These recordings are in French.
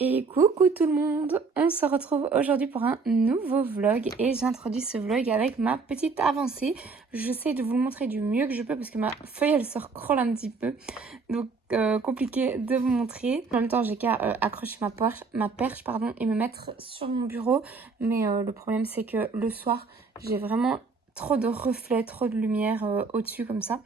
Et coucou tout le monde, on se retrouve aujourd'hui pour un nouveau vlog et j'introduis ce vlog avec ma petite avancée. J'essaie de vous le montrer du mieux que je peux parce que ma feuille elle se recrolle un petit peu, donc compliqué de vous montrer. En même temps j'ai qu'à accrocher ma perche pardon, et me mettre sur mon bureau, mais le problème c'est que le soir j'ai vraiment trop de reflets, trop de lumière au-dessus comme ça.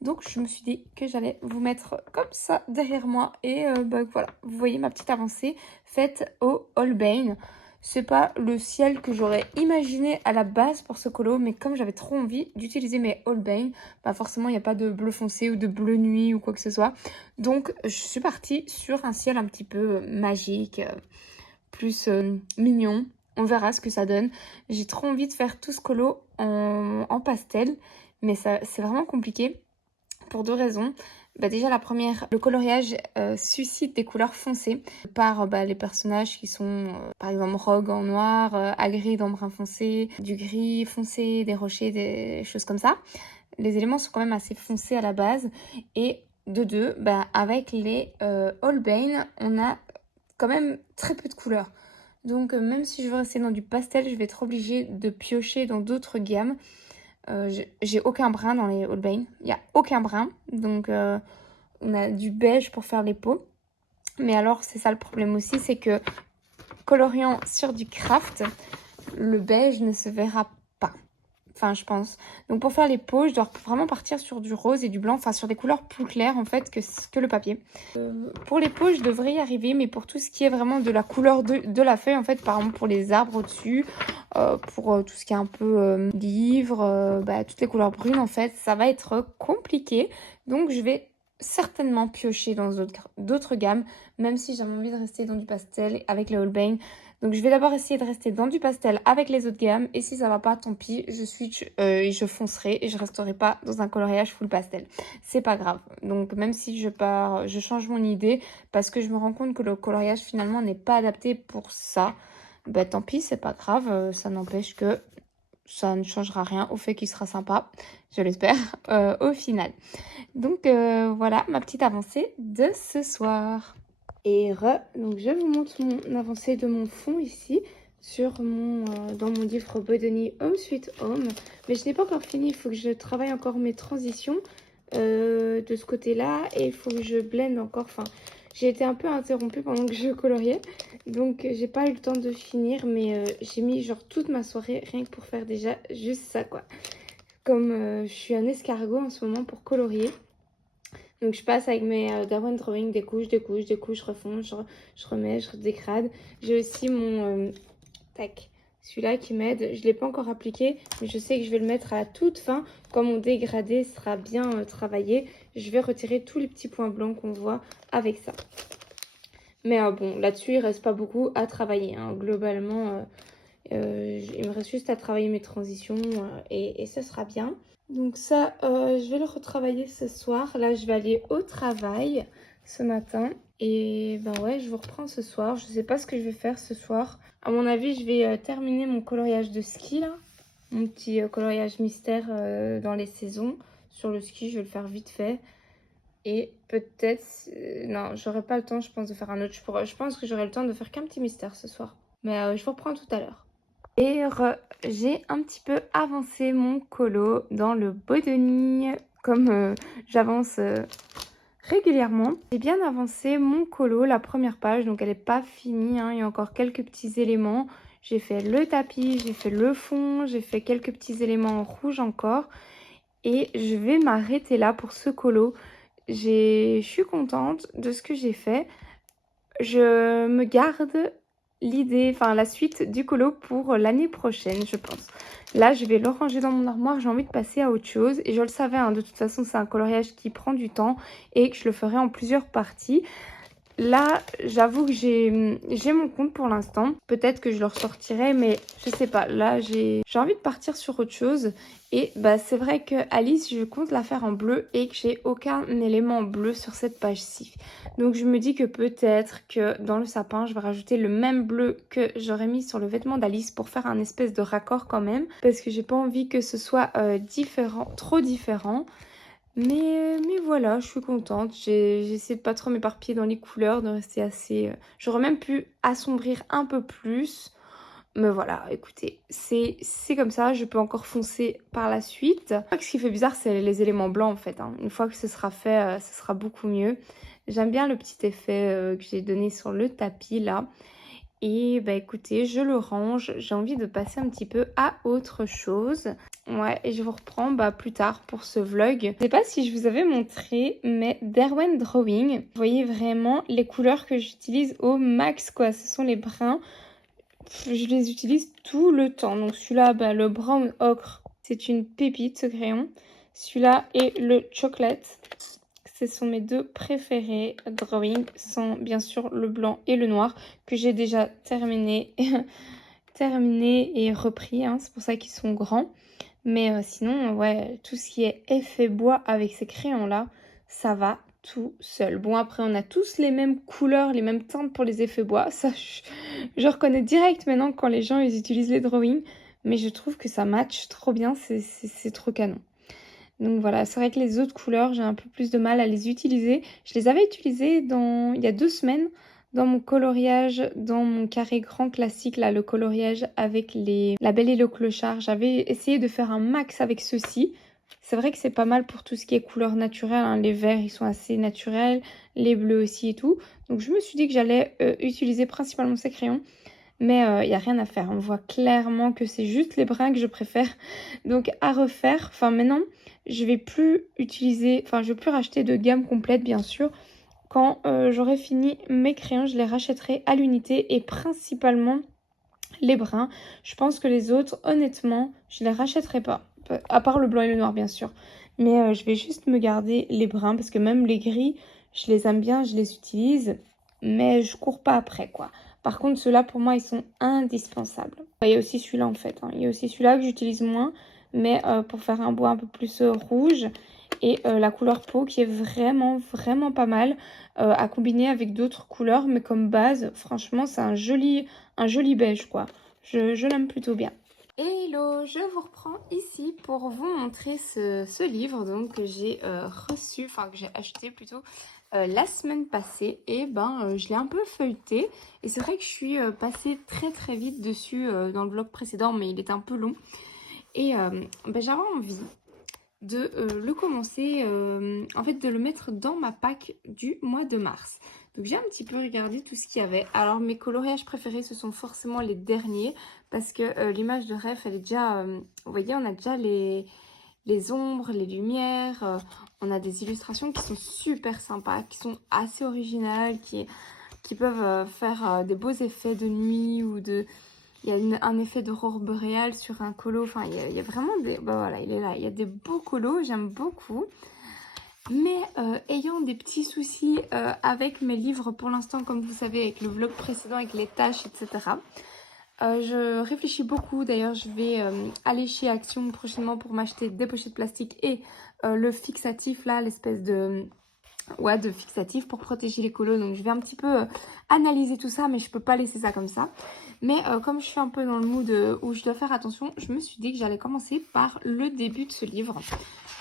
Donc je me suis dit que j'allais vous mettre comme ça derrière moi et voilà, vous voyez ma petite avancée faite au Holbein. C'est pas le ciel que j'aurais imaginé à la base pour ce colo, mais comme j'avais trop envie d'utiliser mes Holbein, bah forcément il n'y a pas de bleu foncé ou de bleu nuit ou quoi que ce soit. Donc je suis partie sur un ciel un petit peu magique, plus mignon. On verra ce que ça donne. J'ai trop envie de faire tout ce colo en pastel, mais ça c'est vraiment compliqué pour deux raisons. Bah déjà la première, le coloriage suscite des couleurs foncées par les personnages qui sont par exemple Rogue en noir, Hagrid en brun foncé, du gris foncé, des rochers, des choses comme ça. Les éléments sont quand même assez foncés à la base. Et de deux, avec les Holbein, on a quand même très peu de couleurs. Donc même si je veux rester dans du pastel, je vais être obligée de piocher dans d'autres gammes. J'ai aucun brin dans les Holbein. Il n'y a aucun brin. Donc on a du beige pour faire les peaux. Mais alors c'est ça le problème aussi, c'est que coloriant sur du craft, le beige ne se verra pas. Enfin je pense. Donc pour faire les peaux, je dois vraiment partir sur du rose et du blanc. Enfin sur des couleurs plus claires en fait que le papier. Pour les peaux, je devrais y arriver. Mais pour tout ce qui est vraiment de la couleur de la feuille, en fait, par exemple pour les arbres au-dessus, pour tout ce qui est un peu livre, toutes les couleurs brunes en fait, ça va être compliqué. Donc je vais certainement piocher dans d'autres gammes, même si j'ai envie de rester dans du pastel avec les Holbein. Donc je vais d'abord essayer de rester dans du pastel avec les autres gammes, et si ça va pas, tant pis, je switch et je foncerai et je resterai pas dans un coloriage full pastel. C'est pas grave. Donc même si je change mon idée parce que je me rends compte que le coloriage finalement n'est pas adapté pour ça. Tant pis, c'est pas grave, ça n'empêche que ça ne changera rien au fait qu'il sera sympa, je l'espère, au final. Donc voilà ma petite avancée de ce soir. Donc je vous montre mon avancée de mon fond ici sur dans mon livre Bodoni Home Sweet Home. Mais je n'ai pas encore fini, il faut que je travaille encore mes transitions de ce côté-là et il faut que je blende encore. Enfin, j'ai été un peu interrompue pendant que je coloriais, donc j'ai pas eu le temps de finir, mais j'ai mis genre toute ma soirée rien que pour faire déjà juste ça quoi. Comme je suis un escargot en ce moment pour colorier. Donc je passe avec mes Darwin Drawing des couches, je refonds, je remets, je dégrade. J'ai aussi mon tac, celui-là qui m'aide. Je ne l'ai pas encore appliqué, mais je sais que je vais le mettre à la toute fin. Quand mon dégradé sera bien travaillé, je vais retirer tous les petits points blancs qu'on voit avec ça. Mais bon, là-dessus, il ne reste pas beaucoup à travailler. Hein. Globalement, il me reste juste à travailler mes transitions et ce sera bien. Donc ça, je vais le retravailler ce soir. Là, je vais aller au travail ce matin. Et ouais, je vous reprends ce soir. Je sais pas ce que je vais faire ce soir. À mon avis, je vais terminer mon coloriage de ski là. Mon petit coloriage mystère dans les saisons. Sur le ski, je vais le faire vite fait. Et peut-être... non, j'aurai pas le temps, je pense, de faire un autre. Je pense que j'aurai le temps de faire qu'un petit mystère ce soir. Mais je vous reprends tout à l'heure. Et j'ai un petit peu avancé mon colo dans le Bodoni, comme j'avance régulièrement. J'ai bien avancé mon colo, la première page, donc elle n'est pas finie, hein, il y a encore quelques petits éléments. J'ai fait le tapis, j'ai fait le fond, j'ai fait quelques petits éléments en rouge encore. Et je vais m'arrêter là pour ce colo. Je suis contente de ce que j'ai fait. Je me garde l'idée, enfin la suite du colo pour l'année prochaine, je pense. Là, je vais le ranger dans mon armoire, j'ai envie de passer à autre chose. Et je le savais, hein, de toute façon, c'est un coloriage qui prend du temps et que je le ferai en plusieurs parties. Là, j'avoue que j'ai mon compte pour l'instant. Peut-être que je le ressortirai, mais je sais pas. Là, j'ai envie de partir sur autre chose. Et c'est vrai que Alice, je compte la faire en bleu et que j'ai aucun élément bleu sur cette page-ci. Donc, je me dis que peut-être que dans le sapin, je vais rajouter le même bleu que j'aurais mis sur le vêtement d'Alice pour faire un espèce de raccord quand même. Parce que j'ai pas envie que ce soit différent, trop différent. Mais voilà, je suis contente. J'essaie de pas trop m'éparpiller dans les couleurs, de rester assez... J'aurais même pu assombrir un peu plus. Mais voilà, écoutez, c'est comme ça. Je peux encore foncer par la suite. Ce qui fait bizarre, c'est les éléments blancs en fait, hein. Une fois que ce sera fait, ce sera beaucoup mieux. J'aime bien le petit effet que j'ai donné sur le tapis là. Et bah écoutez, je le range. J'ai envie de passer un petit peu à autre chose. Ouais, et je vous reprends plus tard pour ce vlog. Je sais pas si je vous avais montré, mais Derwent Drawing, vous voyez vraiment les couleurs que j'utilise au max, quoi. Ce sont les bruns. Je les utilise tout le temps. Donc celui-là, le brown ocre, c'est une pépite ce crayon. Celui-là et le chocolate. Ce sont mes deux préférés drawing, sans bien sûr le blanc et le noir que j'ai déjà terminé, terminé et repris, hein. C'est pour ça qu'ils sont grands. Mais sinon, ouais, tout ce qui est effet bois avec ces crayons-là, ça va tout seul. Bon, après, on a tous les mêmes couleurs, les mêmes teintes pour les effets bois. Ça, je reconnais direct maintenant quand les gens ils utilisent les drawings. Mais je trouve que ça match trop bien, c'est trop canon. Donc voilà, c'est vrai que les autres couleurs, j'ai un peu plus de mal à les utiliser. Je les avais utilisées il y a 2 semaines dans mon coloriage, dans mon carré grand classique, là, le coloriage avec la Belle et le Clochard. J'avais essayé de faire un max avec ceux-ci. C'est vrai que c'est pas mal pour tout ce qui est couleurs naturelles, hein. Les verts, ils sont assez naturels, les bleus aussi et tout. Donc je me suis dit que j'allais utiliser principalement ces crayons. Mais il n'y a rien à faire. On voit clairement que c'est juste les bruns que je préfère. Donc à refaire. Enfin maintenant, je vais plus utiliser... Enfin, je vais plus racheter de gamme complète, bien sûr. Quand j'aurai fini mes crayons, je les rachèterai à l'unité. Et principalement les bruns. Je pense que les autres, honnêtement, je les rachèterai pas. À part le blanc et le noir, bien sûr. Mais je vais juste me garder les bruns. Parce que même les gris, je les aime bien, je les utilise. Mais je cours pas après, quoi. Par contre, ceux-là, pour moi, ils sont indispensables. Il y a aussi celui-là, en fait, hein. Il y a aussi celui-là que j'utilise moins, mais pour faire un bois un peu plus rouge. Et la couleur peau qui est vraiment, vraiment pas mal à combiner avec d'autres couleurs. Mais comme base, franchement, c'est un joli beige, quoi. Je l'aime plutôt bien. Hello, je vous reprends ici pour vous montrer ce livre donc, que j'ai reçu, enfin que j'ai acheté plutôt la semaine passée. Et je l'ai un peu feuilleté et c'est vrai que je suis passée très très vite dessus dans le vlog précédent, mais il est un peu long. Et j'avais envie de le commencer, en fait de le mettre dans ma pack du mois de mars. Donc j'ai un petit peu regardé tout ce qu'il y avait. Alors mes coloriages préférés ce sont forcément les derniers parce que l'image de rêve elle est déjà, vous voyez on a déjà les ombres, les lumières, on a des illustrations qui sont super sympas, qui sont assez originales, qui peuvent faire des beaux effets de nuit ou de... Il y a un effet d'aurore boréale sur un colo. Enfin, il y a vraiment des... voilà, il est là. Il y a des beaux colos, j'aime beaucoup. Mais ayant des petits soucis avec mes livres pour l'instant, comme vous savez, avec le vlog précédent, avec les tâches, etc. Je réfléchis beaucoup. D'ailleurs, je vais aller chez Action prochainement pour m'acheter des pochettes plastiques et le fixatif, là, l'espèce de... Ouais, de fixatif pour protéger les colos. Donc je vais un petit peu analyser tout ça, mais je peux pas laisser ça comme ça. Mais comme je suis un peu dans le mood où je dois faire attention, je me suis dit que j'allais commencer par le début de ce livre.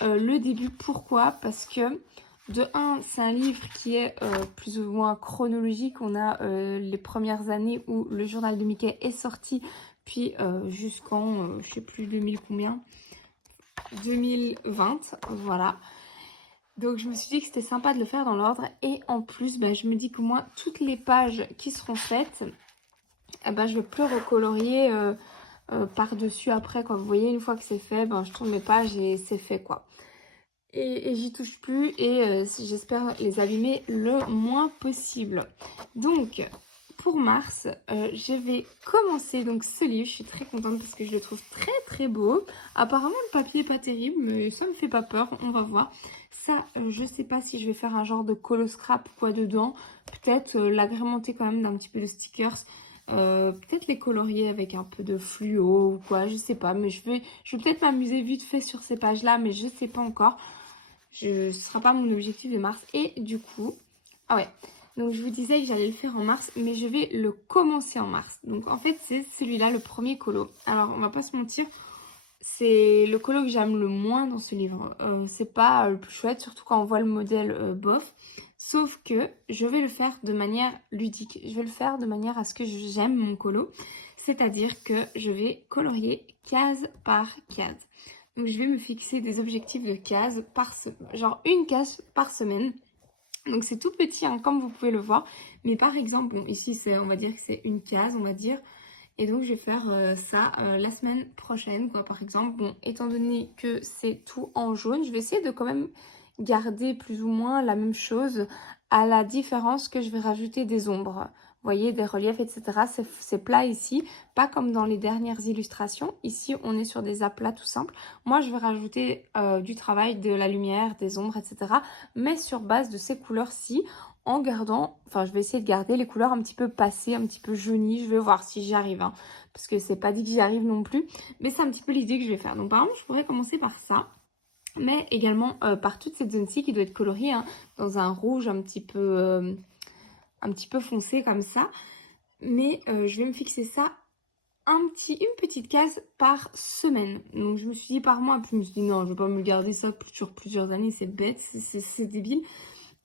Le début, pourquoi? Parce que de un, c'est un livre qui est plus ou moins chronologique. On a les premières années où le journal de Mickey est sorti, puis jusqu'en, je sais plus, 2000 combien, 2020, voilà. Donc je me suis dit que c'était sympa de le faire dans l'ordre. Et en plus, je me dis que moi, toutes les pages qui seront faites, je vais plus recolorier par-dessus après, quoi. Vous voyez, une fois que c'est fait, je tourne mes pages et c'est fait, quoi. Et j'y touche plus et j'espère les abîmer le moins possible. Donc, pour mars, je vais commencer donc ce livre. Je suis très contente parce que je le trouve très très beau. Apparemment, le papier est pas terrible, mais ça me fait pas peur. On va voir. Ça, je sais pas si je vais faire un genre de colo scrap ou quoi dedans. Peut-être l'agrémenter quand même d'un petit peu de stickers. Peut-être les colorier avec un peu de fluo ou quoi, je sais pas. Mais je vais peut-être m'amuser vite fait sur ces pages-là, mais je sais pas encore. Ce ne sera pas mon objectif de mars. Et du coup, ah ouais, donc je vous disais que j'allais le faire en mars, mais je vais le commencer en mars. Donc en fait, c'est celui-là, le premier colo. Alors, on va pas se mentir, c'est le colo que j'aime le moins dans ce livre. C'est pas le plus chouette, surtout quand on voit le modèle bof. Sauf que je vais le faire de manière ludique. Je vais le faire de manière à ce que j'aime mon colo. C'est-à-dire que je vais colorier case par case. Donc je vais me fixer des objectifs de cases par genre une case par semaine. Donc c'est tout petit, hein, comme vous pouvez le voir. Mais par exemple, bon, ici on va dire que c'est une case, on va dire. Et donc je vais faire ça la semaine prochaine, quoi, par exemple. Bon, étant donné que c'est tout en jaune, je vais essayer de quand même garder plus ou moins la même chose, à la différence que je vais rajouter des ombres. Vous voyez, des reliefs, etc. C'est plat ici, pas comme dans les dernières illustrations. Ici, on est sur des aplats tout simples. Moi, je vais rajouter du travail, de la lumière, des ombres, etc. Mais sur base de ces couleurs-ci, en gardant, enfin je vais essayer de garder les couleurs un petit peu passées, un petit peu jaunies. Je vais voir si j'y arrive, hein, parce que c'est pas dit que j'y arrive non plus. Mais c'est un petit peu l'idée que je vais faire. Donc par exemple, je pourrais commencer par ça. Mais également par toute cette zone-ci qui doit être coloriée, hein, dans un rouge un petit peu foncé comme ça. Mais je vais me fixer ça une petite case par semaine. Donc je me suis dit par mois, puis je me suis dit non, je vais pas me garder ça sur plusieurs années, c'est bête, c'est débile.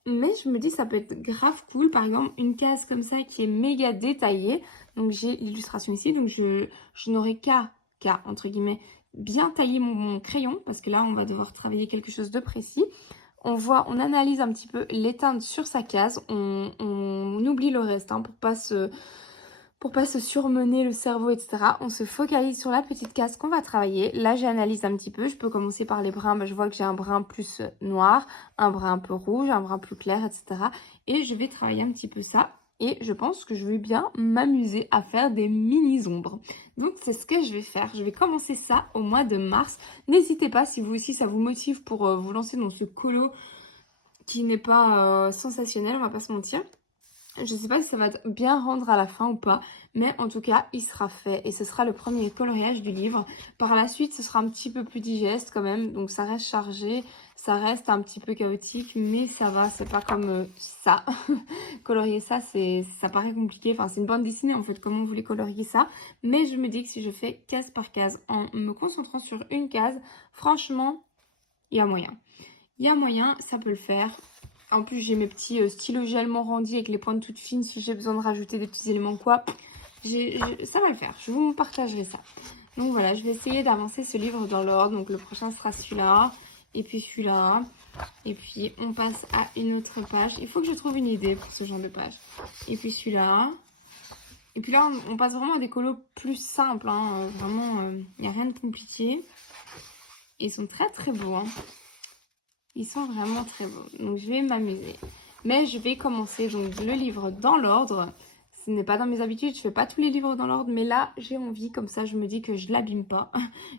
Mais je me dis ça peut être grave cool, par exemple une case comme ça qui est méga détaillée. Donc j'ai l'illustration ici, donc je n'aurai qu'à, entre guillemets, bien tailler mon crayon, parce que là on va devoir travailler quelque chose de précis. On analyse un petit peu les teintes sur sa case, on oublie le reste, hein, pour pas se surmener le cerveau, etc. On se focalise sur la petite case qu'on va travailler. Là, j'analyse un petit peu. Je peux commencer par les brins. Je vois que j'ai un brin plus noir, un brin un peu rouge, un brin plus clair, etc. Et je vais travailler un petit peu ça. Et je pense que je vais bien m'amuser à faire des mini-ombres. Donc, c'est ce que je vais faire. Je vais commencer ça au mois de mars. N'hésitez pas, si vous aussi, ça vous motive pour vous lancer dans ce colo qui n'est pas sensationnel, on va pas se mentir. Je sais pas si ça va bien rendre à la fin ou pas, mais en tout cas, il sera fait et ce sera le premier coloriage du livre. Par la suite, ce sera un petit peu plus digeste quand même, donc ça reste chargé, ça reste un petit peu chaotique, mais ça va, c'est pas comme ça. Colorier ça, ça paraît compliqué, enfin c'est une bande dessinée en fait, comment vous voulez colorier ça. Mais je me dis que si je fais case par case, en me concentrant sur une case, franchement, il y a moyen. Il y a moyen, ça peut le faire. En plus, j'ai mes petits stylos gel Morandi avec les pointes toutes fines. Si j'ai besoin de rajouter des petits éléments quoi, ça va le faire. Je vous partagerai ça. Donc voilà, je vais essayer d'avancer ce livre dans l'ordre. Donc le prochain sera celui-là. Et puis celui-là. Et puis on passe à une autre page. Il faut que je trouve une idée pour ce genre de page. Et puis celui-là. Et puis là, on passe vraiment à des colos plus simples. Hein. Vraiment, il n'y a rien de compliqué. Et ils sont très très beaux. Hein. Ils sont vraiment très beaux. Donc je vais m'amuser. Mais je vais commencer donc le livre dans l'ordre. Ce n'est pas dans mes habitudes, je fais pas tous les livres dans l'ordre. Mais là, j'ai envie, comme ça, je me dis que je l'abîme pas.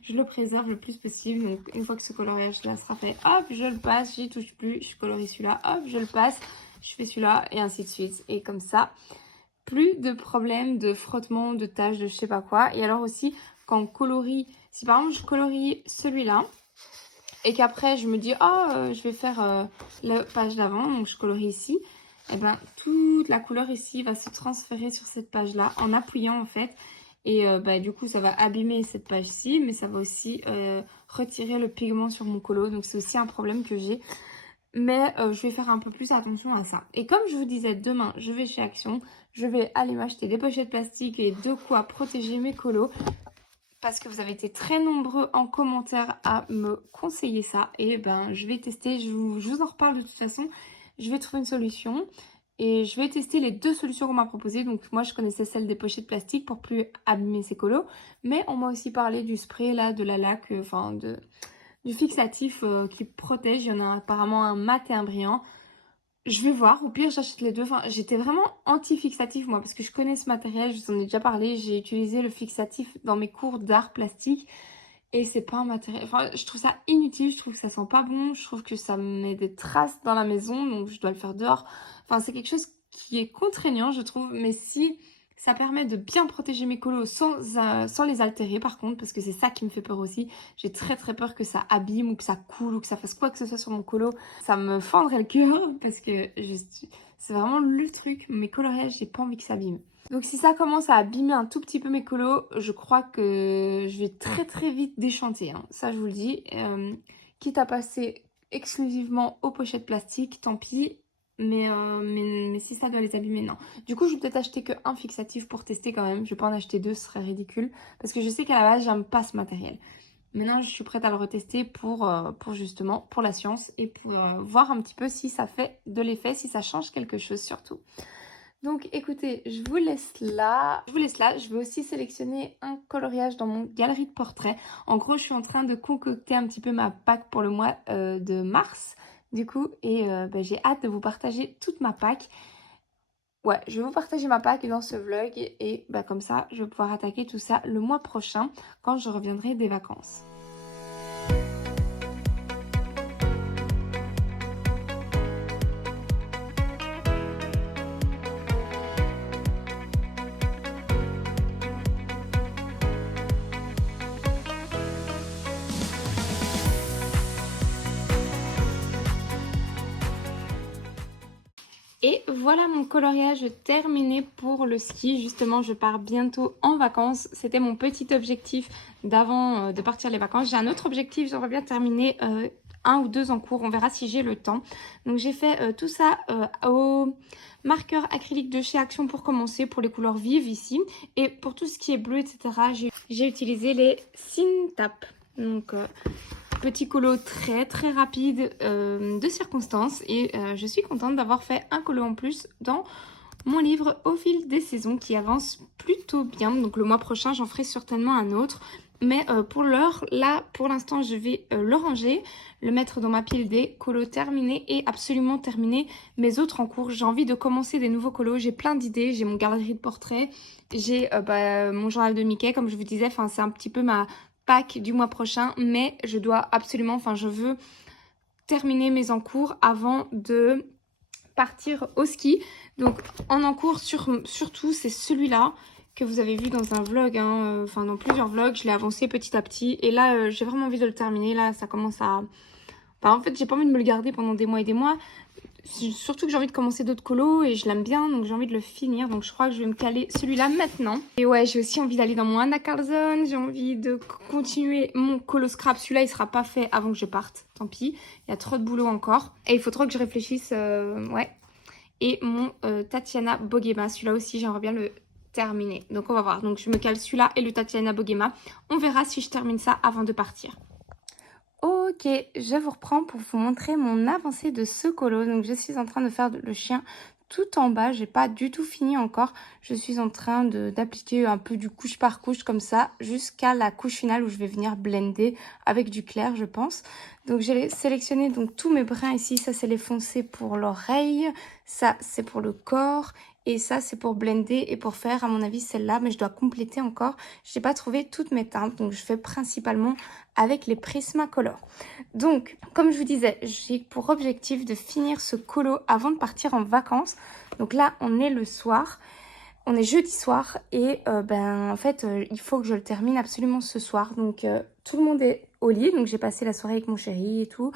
Je le préserve le plus possible. Donc une fois que ce coloriage-là sera fait, hop, je le passe, j'y touche plus. Je colorie celui-là, hop, je le passe. Je fais celui-là et ainsi de suite. Et comme ça, plus de problèmes de frottement, de taches, de je sais pas quoi. Et alors aussi, quand on colorie, si par exemple je colorie celui-là, et qu'après je me dis je vais faire la page d'avant, donc je colorie ici, et ben toute la couleur ici va se transférer sur cette page là en appuyant en fait, et du coup ça va abîmer cette page-ci, mais ça va aussi retirer le pigment sur mon colo, donc c'est aussi un problème que j'ai. Mais je vais faire un peu plus attention à ça. Et comme je vous disais, demain je vais chez Action, je vais aller m'acheter des pochettes plastiques et de quoi protéger mes colos, parce que vous avez été très nombreux en commentaire à me conseiller ça. Et ben je vais tester, je vous en reparle de toute façon. Je vais trouver une solution et je vais tester les deux solutions qu'on m'a proposées. Donc moi je connaissais celle des pochettes plastiques pour plus abîmer ces colos. Mais on m'a aussi parlé du spray là, de la laque, du fixatif qui protège. Il y en a apparemment un mat et un brillant. Je vais voir, au pire j'achète les deux. Enfin, j'étais vraiment anti-fixatif moi parce que je connais ce matériel, je vous en ai déjà parlé. J'ai utilisé le fixatif dans mes cours d'art plastique et c'est pas un matériel... Enfin, je trouve ça inutile, je trouve que ça sent pas bon, je trouve que ça met des traces dans la maison, donc je dois le faire dehors. Enfin, c'est quelque chose qui est contraignant je trouve, mais si ça permet de bien protéger mes colos sans les altérer par contre, parce que c'est ça qui me fait peur aussi. J'ai très très peur que ça abîme ou que ça coule ou que ça fasse quoi que ce soit sur mon colo. Ça me fendrait le cœur parce que C'est vraiment le truc, mes coloriages, j'ai pas envie que ça abîme. Donc si ça commence à abîmer un tout petit peu mes colos, je crois que je vais très très vite déchanter, hein. Ça je vous le dis. Quitte à passer exclusivement aux pochettes plastiques, tant pis. Mais si ça doit les abîmer, non. Du coup, je vais peut-être acheter qu'un fixatif pour tester quand même. Je vais pas en acheter deux, ce serait ridicule. Parce que je sais qu'à la base, j'aime pas ce matériel. Maintenant, je suis prête à le retester pour justement, pour la science et pour voir un petit peu si ça fait de l'effet, si ça change quelque chose surtout. Donc écoutez, je vous laisse là. Je vais aussi sélectionner un coloriage dans mon galerie de portraits. En gros, je suis en train de concocter un petit peu ma pack pour le mois de mars. Du coup, et j'ai hâte de vous partager toute ma pack. Ouais, je vais vous partager ma pack dans ce vlog et comme ça, je vais pouvoir attaquer tout ça le mois prochain quand je reviendrai des vacances. Et voilà mon coloriage terminé pour le ski. Justement, je pars bientôt en vacances. C'était mon petit objectif d'avant de partir les vacances. J'ai un autre objectif, j'aimerais bien terminer un ou deux en cours. On verra si j'ai le temps. Donc j'ai fait tout ça au marqueur acrylique de chez Action pour commencer, pour les couleurs vives ici. Et pour tout ce qui est bleu, etc., j'ai utilisé les Cinetap. Donc... petit colo très très rapide de circonstances et je suis contente d'avoir fait un colo en plus dans mon livre Au fil des saisons qui avance plutôt bien. Donc le mois prochain j'en ferai certainement un autre. Mais pour l'heure, là pour l'instant je vais le ranger, le mettre dans ma pile des colos terminés et absolument terminer mes autres en cours. J'ai envie de commencer des nouveaux colos, j'ai plein d'idées, j'ai mon galerie de portraits, j'ai mon journal de Mickey comme je vous disais, enfin c'est un petit peu ma pack du mois prochain, mais je dois absolument, enfin je veux terminer mes encours avant de partir au ski. Donc en encours surtout c'est celui-là que vous avez vu dans un vlog, hein, enfin dans plusieurs vlogs, je l'ai avancé petit à petit et là j'ai vraiment envie de le terminer. Là ça commence à... Enfin, en fait j'ai pas envie de me le garder pendant des mois et des mois. Surtout que j'ai envie de commencer d'autres colos et je l'aime bien, donc j'ai envie de le finir. Donc je crois que je vais me caler celui-là maintenant. Et ouais, j'ai aussi envie d'aller dans mon Anna Carlson. J'ai envie de continuer mon colo scrap. Celui-là, il sera pas fait avant que je parte. Tant pis, il y a trop de boulot encore. Et il faut trop que je réfléchisse, ouais. Et mon Tatiana Bogema, celui-là aussi, j'aimerais bien le terminer. Donc on va voir. Donc je me cale celui-là et le Tatiana Bogema. On verra si je termine ça avant de partir. Ok, je vous reprends pour vous montrer mon avancée de ce colo. Donc je suis en train de faire le chien tout en bas. J'ai pas du tout fini encore. Je suis en train d'appliquer un peu du couche par couche comme ça jusqu'à la couche finale où je vais venir blender avec du clair, je pense. Donc j'ai sélectionné donc tous mes brins ici. Ça c'est les foncés pour l'oreille, ça c'est pour le corps et ça c'est pour blender et pour faire à mon avis celle-là. Mais je dois compléter encore. Je n'ai pas trouvé toutes mes teintes donc je fais principalement avec les Prismacolor. Donc, comme je vous disais, j'ai pour objectif de finir ce colo avant de partir en vacances. Donc là, on est le soir, on est jeudi soir et en fait, il faut que je le termine absolument ce soir. Donc, tout le monde est au lit, donc j'ai passé la soirée avec mon chéri et tout.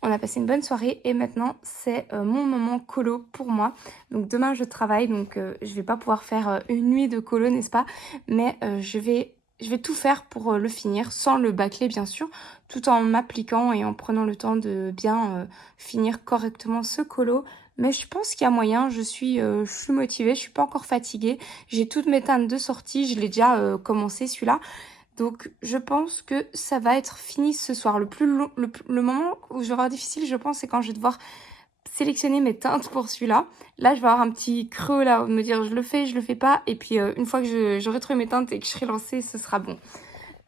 On a passé une bonne soirée et maintenant, c'est mon moment colo pour moi. Donc demain, je travaille, donc je vais pas pouvoir faire une nuit de colo, n'est-ce pas? Mais je vais tout faire pour le finir, sans le bâcler bien sûr, tout en m'appliquant et en prenant le temps de bien finir correctement ce colo. Mais je pense qu'il y a moyen, je suis motivée, je suis pas encore fatiguée. J'ai toutes mes teintes de sortie, je l'ai déjà commencé celui-là. Donc je pense que ça va être fini ce soir. Le plus long, le moment où je vais avoir difficile, je pense, c'est quand je vais devoir sélectionner mes teintes pour celui-là. Là, je vais avoir un petit creux là, me dire je le fais pas. Et puis une fois que j'aurai trouvé mes teintes et que je serai lancée, ce sera bon.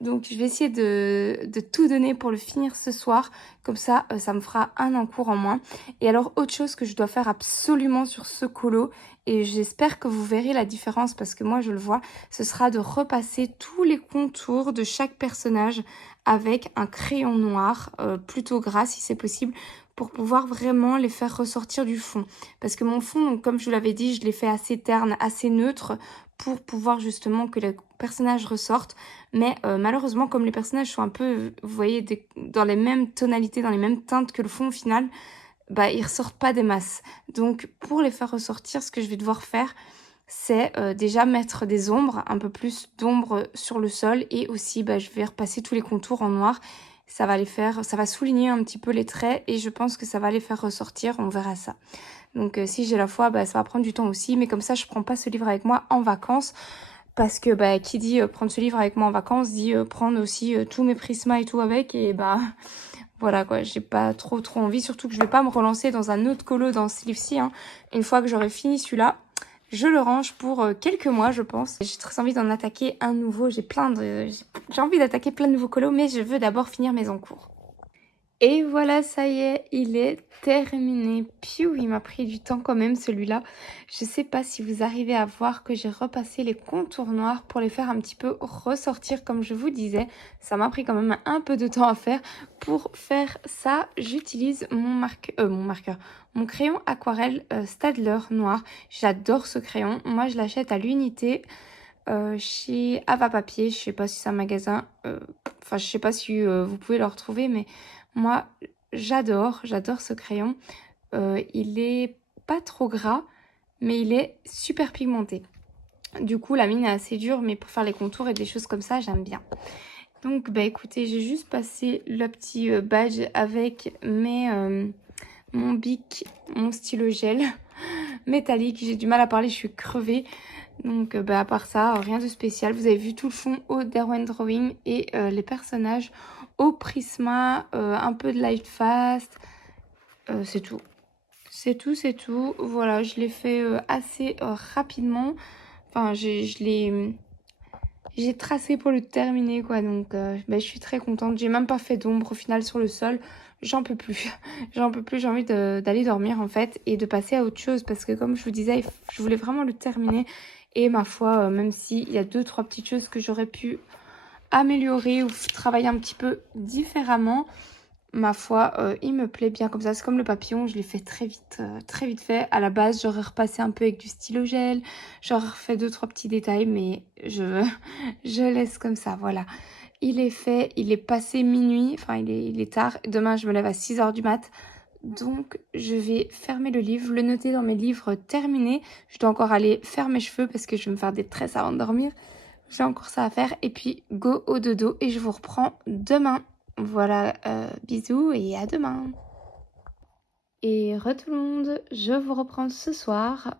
Donc je vais essayer de tout donner pour le finir ce soir. Comme ça, ça me fera un encours en moins. Et alors, autre chose que je dois faire absolument sur ce colo, et j'espère que vous verrez la différence parce que moi je le vois, ce sera de repasser tous les contours de chaque personnage avec un crayon noir, plutôt gras si c'est possible, pour pouvoir vraiment les faire ressortir du fond. Parce que mon fond, donc, comme je vous l'avais dit, je l'ai fait assez terne, assez neutre, pour pouvoir justement que les personnages ressortent. Mais malheureusement, comme les personnages sont un peu, vous voyez, dans les mêmes tonalités, dans les mêmes teintes que le fond au final, bah, ils ressortent pas des masses. Donc pour les faire ressortir, ce que je vais devoir faire, c'est déjà mettre des ombres, un peu plus d'ombre sur le sol et aussi, bah, je vais repasser tous les contours en noir. Ça va souligner un petit peu les traits et je pense que ça va les faire ressortir, on verra ça. Donc si j'ai la foi, bah, ça va prendre du temps aussi, mais comme ça je prends pas ce livre avec moi en vacances parce que bah, qui dit prendre ce livre avec moi en vacances dit prendre aussi tous mes prismas et tout avec et bah voilà quoi, j'ai pas trop envie, surtout que je vais pas me relancer dans un autre colo dans ce livre-ci, hein. Une fois que j'aurai fini celui-là, je le range pour quelques mois, je pense. J'ai très envie d'en attaquer un nouveau. J'ai envie d'attaquer plein de nouveaux colos, mais je veux d'abord finir mes en cours. Et voilà, ça y est, il est terminé. Piou, il m'a pris du temps quand même celui-là. Je sais pas si vous arrivez à voir que j'ai repassé les contours noirs pour les faire un petit peu ressortir comme je vous disais. Ça m'a pris quand même un peu de temps à faire. Pour faire ça, j'utilise mon crayon aquarelle Staedtler noir. J'adore ce crayon. Moi, je l'achète à l'unité chez Ava Papier. Je sais pas si c'est un magasin. Enfin, je sais pas si vous pouvez le retrouver, mais moi, j'adore ce crayon. Il est pas trop gras, mais il est super pigmenté. Du coup, la mine est assez dure, mais pour faire les contours et des choses comme ça, j'aime bien. Donc, bah écoutez, j'ai juste passé le petit badge avec mon bic, mon stylo gel métallique. J'ai du mal à parler, je suis crevée. Donc, bah, à part ça, rien de spécial. Vous avez vu tout le fond au Derwent Drawing et les personnages au Prisma, un peu de Light Fast. C'est tout. C'est tout. Voilà, je l'ai fait assez rapidement. Enfin, j'ai tracé pour le terminer, quoi. Donc, bah, je suis très contente. J'ai même pas fait d'ombre au final sur le sol. J'en peux plus. J'en peux plus. J'ai envie d'aller dormir, en fait, et de passer à autre chose. Parce que, comme je vous disais, je voulais vraiment le terminer. Et ma foi, même s'il y a 2-3 petites choses que j'aurais pu améliorer ou travailler un petit peu différemment, ma foi, il me plaît bien comme ça. C'est comme le papillon, je l'ai fait très vite fait. À la base, j'aurais repassé un peu avec du stylo gel, j'aurais refait 2-3 petits détails, mais je laisse comme ça, voilà. Il est fait, il est passé minuit, enfin il est tard. Demain, je me lève à 6 h du mat. Donc, je vais fermer le livre, le noter dans mes livres terminés. Je dois encore aller faire mes cheveux parce que je vais me faire des tresses avant de dormir. J'ai encore ça à faire. Et puis, go au dodo et je vous reprends demain. Voilà, bisous et à demain. Et tout le monde, je vous reprends ce soir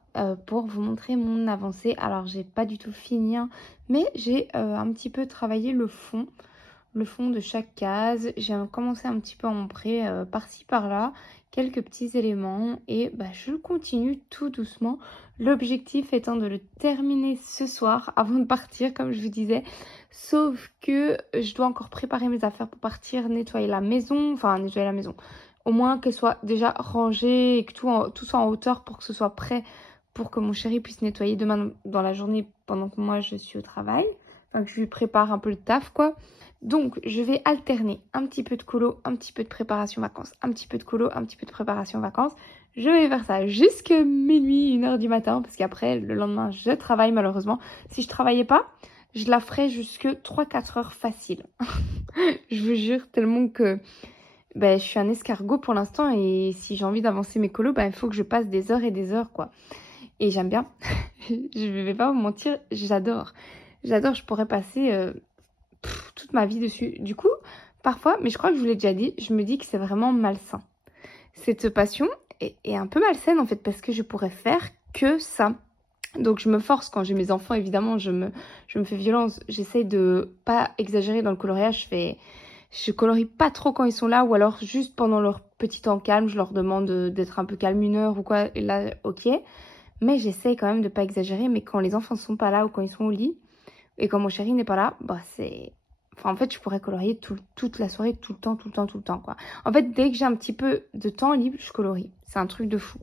pour vous montrer mon avancée. Alors, j'ai pas du tout fini, hein, mais j'ai un petit peu travaillé le fond de chaque case. J'ai commencé un petit peu à ombrer par-ci par-là, quelques petits éléments et bah, je continue tout doucement. L'objectif étant de le terminer ce soir avant de partir, comme je vous disais. Sauf que je dois encore préparer mes affaires pour partir, nettoyer la maison, au moins qu'elle soit déjà rangée et que tout soit en hauteur pour que ce soit prêt pour que mon chéri puisse nettoyer demain dans la journée pendant que moi je suis au travail. Enfin, que je lui prépare un peu le taf, quoi. Donc, je vais alterner un petit peu de colo, un petit peu de préparation vacances, un petit peu de colo, un petit peu de préparation vacances. Je vais faire ça jusqu'à minuit, 1 h du matin, parce qu'après, le lendemain, je travaille malheureusement. Si je travaillais pas, je la ferais jusque 3-4 heures facile. Je vous jure, tellement que ben, je suis un escargot pour l'instant et si j'ai envie d'avancer mes colos, ben, il faut que je passe des heures et des heures, quoi. Et j'aime bien. Je vais pas vous mentir, j'adore. J'adore, je pourrais passer toute ma vie dessus. Du coup, parfois, mais je crois que je vous l'ai déjà dit, je me dis que c'est vraiment malsain. Cette passion est un peu malsaine en fait parce que je pourrais faire que ça. Donc je me force quand j'ai mes enfants, évidemment, je me fais violence. J'essaye de pas exagérer dans le coloriage. Je colorie pas trop quand ils sont là ou alors juste pendant leur petit temps calme, je leur demande d'être un peu calme 1 heure ou quoi. Et là, ok. Mais j'essaye quand même de pas exagérer. Mais quand les enfants sont pas là ou quand ils sont au lit et quand mon chéri n'est pas là, bah c'est... Enfin, en fait, je pourrais colorier toute la soirée, tout le temps, quoi. En fait, dès que j'ai un petit peu de temps libre, je colorie. C'est un truc de fou.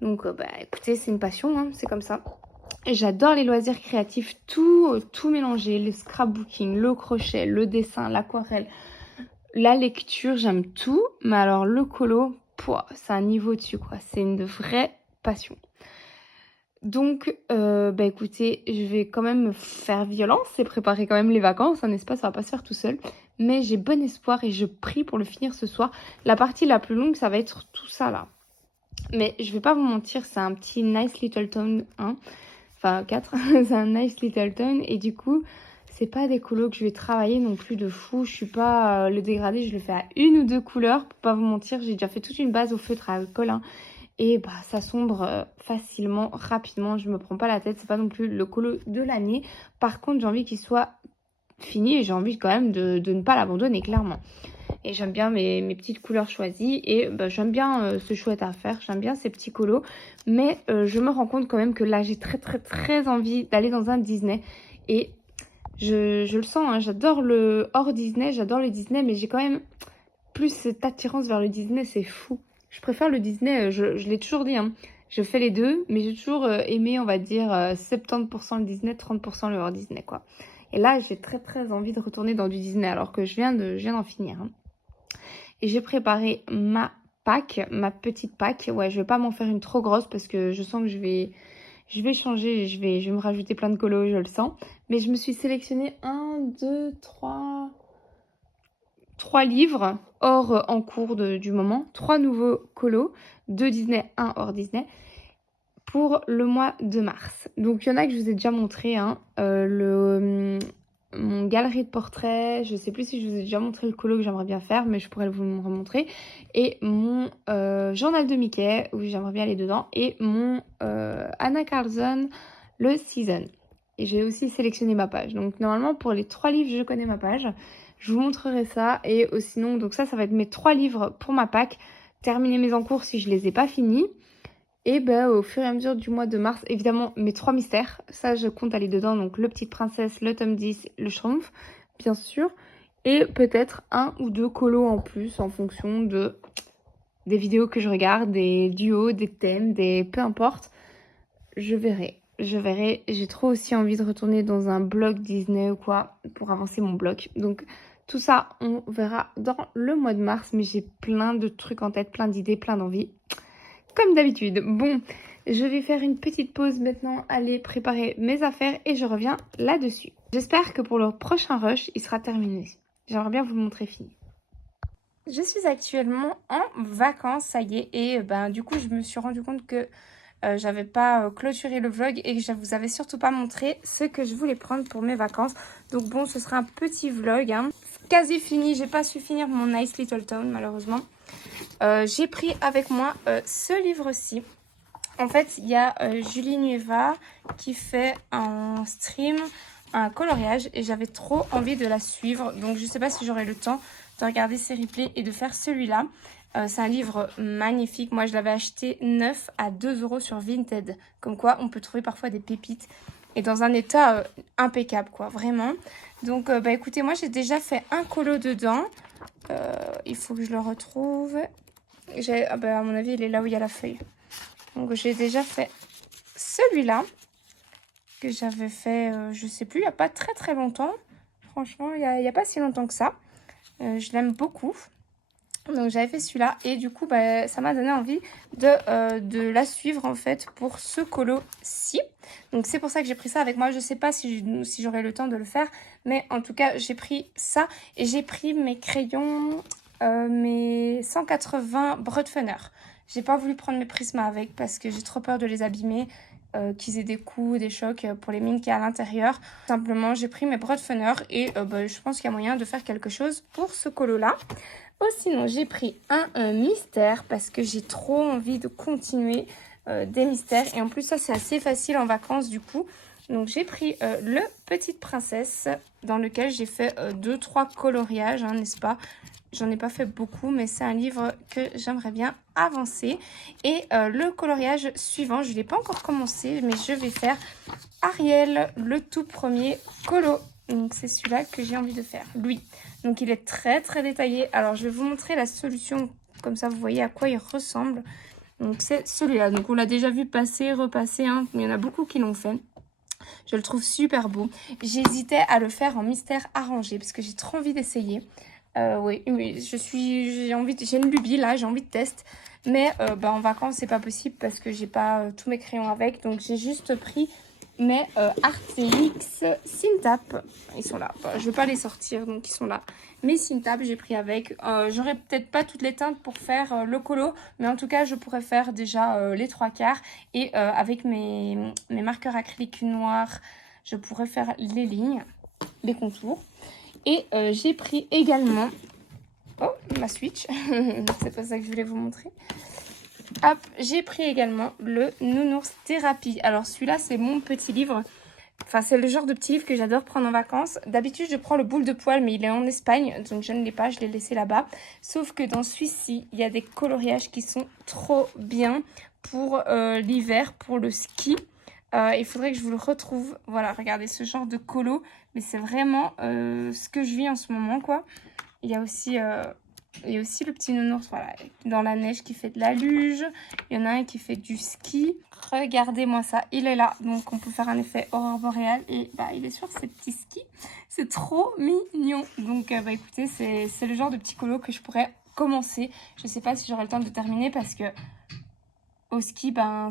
Donc, bah, écoutez, c'est une passion, hein, c'est comme ça. J'adore les loisirs créatifs, tout mélanger, le scrapbooking, le crochet, le dessin, l'aquarelle, la lecture, j'aime tout. Mais alors, le colo, c'est un niveau dessus, quoi. C'est une vraie passion. Donc, bah écoutez, je vais quand même me faire violence et préparer quand même les vacances, n'est-ce pas? Ça va pas se faire tout seul. Mais j'ai bon espoir et je prie pour le finir ce soir. La partie la plus longue, ça va être tout ça là. Mais je vais pas vous mentir, c'est un petit Nice Little Tone 1. Enfin 4, c'est un Nice Little Tone. Et du coup, c'est pas des colos que je vais travailler non plus de fou. Je suis pas le dégradé, je le fais à 1 ou 2 couleurs. Pour pas vous mentir, j'ai déjà fait toute une base au feutre à alcool. Hein. Et bah ça sombre facilement, rapidement. Je me prends pas la tête, c'est pas non plus le colo de l'année. Par contre, j'ai envie qu'il soit fini et j'ai envie quand même de ne pas l'abandonner, clairement. Et j'aime bien mes petites couleurs choisies. Et bah, j'aime bien ce chouette à faire. J'aime bien ces petits colos. Mais je me rends compte quand même que là, j'ai très envie d'aller dans un Disney. Et je le sens, hein, j'adore le hors Disney, j'adore le Disney. Mais j'ai quand même plus cette attirance vers le Disney, c'est fou. Je préfère le Disney, je l'ai toujours dit, hein. Je fais les deux. Mais j'ai toujours aimé, on va dire, 70% le Disney, 30% le hors Disney, quoi. Et là, j'ai très envie de retourner dans du Disney alors que je viens d'en finir, hein. Et j'ai préparé ma pack, ma petite pack. Ouais, je vais pas m'en faire une trop grosse parce que je sens que je vais changer. Je vais me rajouter plein de colos, je le sens. Mais je me suis sélectionné 3 livres hors en cours du moment. 3 nouveaux colos, 2 Disney, 1 hors Disney, pour le mois de mars. Donc il y en a que je vous ai déjà montré, hein. Mon galerie de portraits, je sais plus si je vous ai déjà montré le colo que j'aimerais bien faire, mais je pourrais vous le remontrer. Et mon journal de Mickey, où j'aimerais bien aller dedans. Et mon Anna Carlson, le Season. Et j'ai aussi sélectionné ma page. Donc normalement pour les 3 livres, je connais ma page. Je vous montrerai ça. Et sinon, donc ça va être mes 3 livres pour ma pack. Terminer mes encours si je les ai pas finis. Et ben, au fur et à mesure du mois de mars, évidemment, mes 3 mystères. Ça, je compte aller dedans. Donc, le Petite Princesse, le tome 10, le Schtroumpf, bien sûr. Et peut-être 1 ou 2 colos en plus en fonction des vidéos que je regarde, des duos, des thèmes, peu importe. Je verrai. J'ai trop aussi envie de retourner dans un blog Disney ou quoi pour avancer mon blog. Donc, tout ça, on verra dans le mois de mars. Mais j'ai plein de trucs en tête, plein d'idées, plein d'envies. Comme d'habitude. Bon, je vais faire une petite pause maintenant, aller préparer mes affaires et je reviens là-dessus. J'espère que pour le prochain rush, il sera terminé. J'aimerais bien vous le montrer fini. Je suis actuellement en vacances, ça y est, et du coup, je me suis rendu compte que j'avais pas clôturé le vlog et que je vous avais surtout pas montré ce que je voulais prendre pour mes vacances. Donc bon, ce sera un petit vlog, hein. Quasi fini, j'ai pas su finir mon Nice Little Town malheureusement. J'ai pris avec moi ce livre-ci. En fait, il y a Julie Nueva qui fait un stream, un coloriage. Et j'avais trop envie de la suivre. Donc, je ne sais pas si j'aurai le temps de regarder ses replays et de faire celui-là. C'est un livre magnifique. Moi, je l'avais acheté neuf à 2 € sur Vinted. Comme quoi, on peut trouver parfois des pépites. Et dans un état impeccable, quoi. Vraiment. Donc, écoutez, moi, j'ai déjà fait un colo dedans. Il faut que je le retrouve. À mon avis, il est là où il y a la feuille. Donc, j'ai déjà fait celui-là. Que j'avais fait, je sais plus, il n'y a pas très longtemps. Franchement, il n'y a pas si longtemps que ça. Je l'aime beaucoup. Donc, j'avais fait celui-là. Et du coup, ça m'a donné envie de la suivre, en fait, pour ce colo-ci. Donc, c'est pour ça que j'ai pris ça avec moi. Je ne sais pas si j'aurai le temps de le faire. Mais en tout cas, j'ai pris ça. Et j'ai pris mes crayons... mes 180 Brutfunner. J'ai pas voulu prendre mes prismas avec parce que j'ai trop peur de les abîmer, qu'ils aient des coups, des chocs pour les mines qu'il y a à l'intérieur. Simplement, j'ai pris mes Brutfunner et je pense qu'il y a moyen de faire quelque chose pour ce colo-là. Sinon, j'ai pris un mystère parce que j'ai trop envie de continuer des mystères. Et en plus, ça, c'est assez facile en vacances du coup. Donc, j'ai pris le Petite Princesse dans lequel j'ai fait 2-3 coloriages, hein, n'est-ce pas? J'en ai pas fait beaucoup, mais c'est un livre que j'aimerais bien avancer. Et le coloriage suivant, je ne l'ai pas encore commencé, mais je vais faire Ariel, le tout premier colo. Donc, c'est celui-là que j'ai envie de faire, lui. Donc, il est très détaillé. Alors, je vais vous montrer la solution, comme ça, vous voyez à quoi il ressemble. Donc, c'est celui-là. Donc, on l'a déjà vu passer, repasser, hein. Il y en a beaucoup qui l'ont fait. Je le trouve super beau. J'hésitais à le faire en mystère arrangé, parce que j'ai trop envie d'essayer. Oui, j'ai une lubie là, j'ai envie de tester. Mais en vacances, c'est pas possible parce que j'ai pas tous mes crayons avec. Donc, j'ai juste pris mes Artix Cintape. Ils sont là. Bah, je ne vais pas les sortir, donc ils sont là. Mes Cintape, j'ai pris avec. J'aurais peut-être pas toutes les teintes pour faire le colo, mais en tout cas, je pourrais faire déjà les 3/4. Et avec mes marqueurs acryliques noirs, je pourrais faire les lignes, les contours. Et j'ai pris également... Oh, ma Switch. C'est pas ça que je voulais vous montrer. Hop, j'ai pris également le Nounours Thérapie. Alors celui-là, c'est mon petit livre. Enfin, c'est le genre de petit livre que j'adore prendre en vacances. D'habitude, je prends le boule de poil, mais il est en Espagne, donc je ne l'ai pas, je l'ai laissé là-bas. Sauf que dans celui-ci, il y a des coloriages qui sont trop bien pour l'hiver, pour le ski. Il faudrait que je vous le retrouve. Voilà, regardez ce genre de colo. Mais c'est vraiment ce que je vis en ce moment, quoi. Il y a aussi le petit nounours, voilà, dans la neige qui fait de la luge. Il y en a un qui fait du ski. Regardez-moi ça, il est là. Donc on peut faire un effet aurore boréale et bah, il est sur ses petits skis. C'est trop mignon. Donc écoutez, c'est le genre de petit colo que je pourrais commencer. Je sais pas si j'aurai le temps de terminer parce que au ski, ben,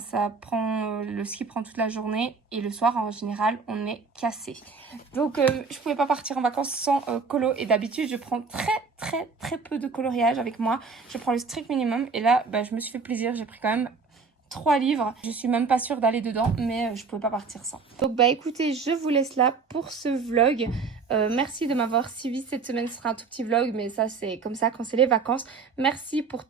le ski prend toute la journée et le soir, en général, on est cassé. Donc, je pouvais pas partir en vacances sans colo. Et d'habitude, je prends très peu de coloriage avec moi. Je prends le strict minimum. Et là, ben, je me suis fait plaisir. J'ai pris quand même 3 livres. Je suis même pas sûre d'aller dedans, mais je pouvais pas partir sans. Donc, bah écoutez, je vous laisse là pour ce vlog. Merci de m'avoir suivi cette semaine. Ce sera un tout petit vlog, mais ça, c'est comme ça quand c'est les vacances. Merci pour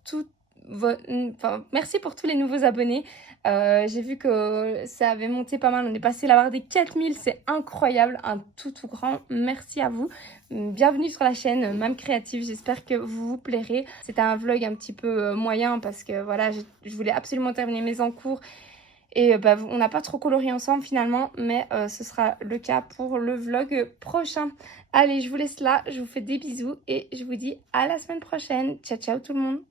merci pour tous les nouveaux abonnés. J'ai vu que ça avait monté pas mal. On est passé la barre des 4000. C'est incroyable. Un tout grand merci à vous. Bienvenue sur la chaîne Mam Créative. J'espère que vous plairez. C'était un vlog un petit peu moyen parce que voilà, je voulais absolument terminer mes encours. Et on n'a pas trop colorié ensemble finalement, mais ce sera le cas pour le vlog prochain. Allez, je vous laisse là, je vous fais des bisous et je vous dis à la semaine prochaine. Ciao, ciao tout le monde.